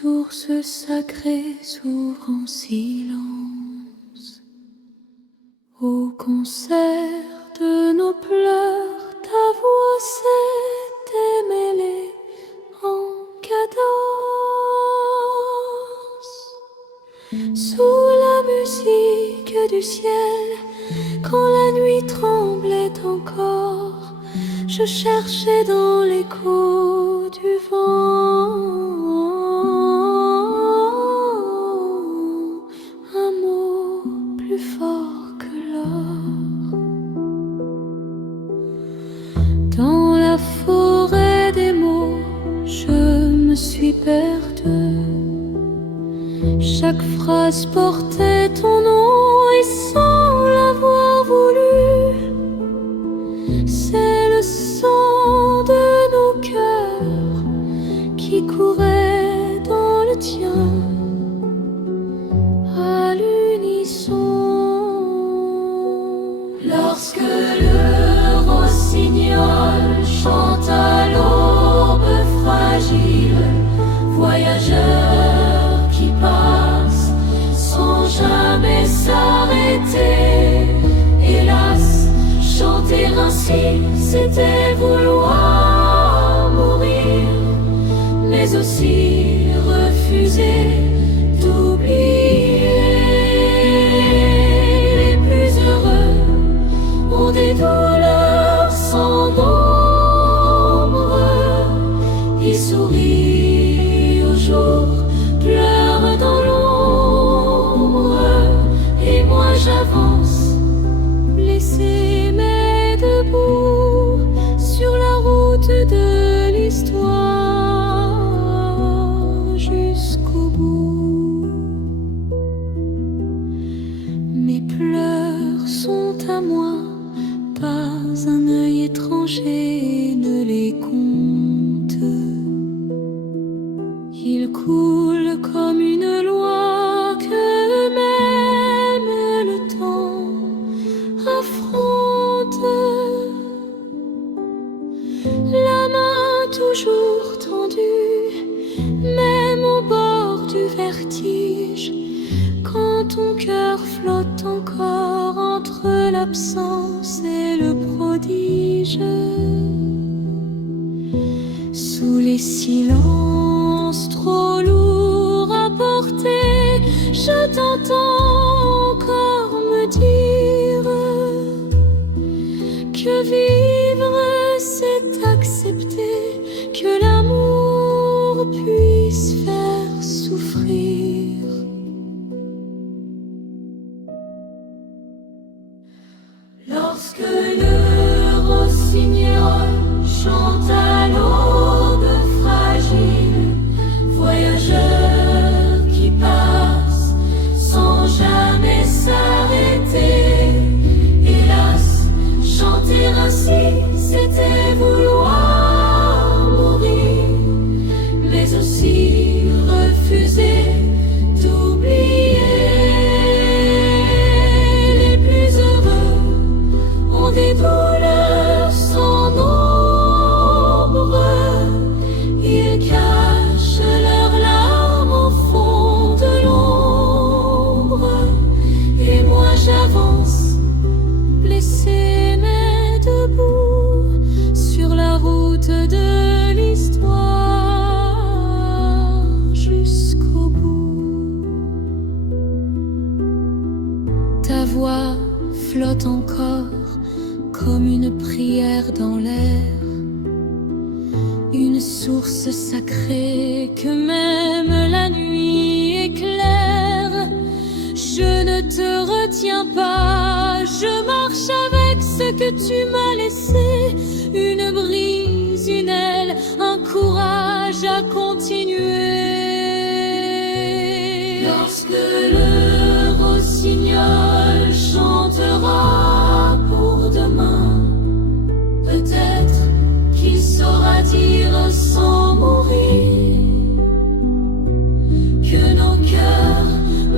source sacrée s'ouvre en silence. Au concert de nos pleurs, ta voix s'est démêlée en cadence. Sous la musique du ciel, quand la nuit tremblait encore, je cherchais dans l'écho du vent un mot plus fort que l'or. Dans la forêt des mots, je me suis perdue. Chaque phrase portait ton nom et sans l'avoir voulu, c'est le sang de nos cœurs qui courait dans le tien à l'unisson. Lorsque le rossignol chante à l'aube fragile, voyageur qui passe sans jamais s'arrêter. Hélas, chanter ainsi, c'était vouloir mourir, mais aussi refuser d'oublier. Les plus heureux ont des douleurs sans nombre. Ils sourient au jour, pleurent dans l'ombre, et moi j'avance, blessé mais debout, sur la route de l'histoire jusqu'au bout. Mes pleurs sont à moi, pas un œil étranger ne les compte. Ils coulent comme une loi que même le temps affronte. La main toujours tendue, même au bord du vertige, quand ton cœur flotte encore entre l'absence et le prodige. Sous les silences trop lourds à porter, je t'entends encore me dire que vivre c'est accepter que l'amour puisse faire souffrir. Lorsque le rossignol chante à l'aube fragile, voyageur qui passe sans jamais s'arrêter. Hélas, chanter ainsi, c'était vouloir mourir, mais aussi refuser d'oublier. Les plus heureux ont des douleurs sans nombre. Ils cachent leurs larmes au fond de l'ombre, et moi j'avance, blessé mais debout, sur la route de l'histoire jusqu'au bout. Ta voix flotte encore comme une prière dans l'air, une source sacrée que même la nuit éclaire. Je ne te retiens pas, je marche avec ce que tu m'as laissé, une brise, une aile, un courage à continuer. Lorsque le rossignol chantera pour demain, peut-être qu'il saura dire sans mourir que nos cœurs,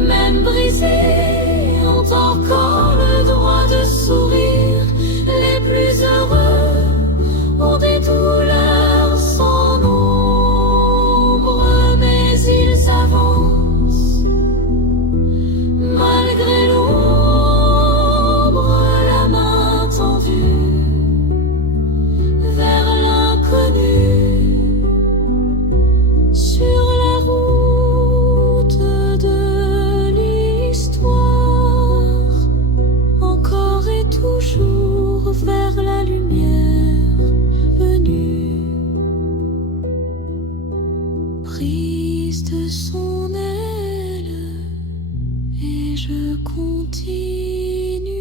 même brisés, ont encore le droit de sourire. Les plus heureux ont des douleurs sans nombre, mais ils prise de son aile et je continue.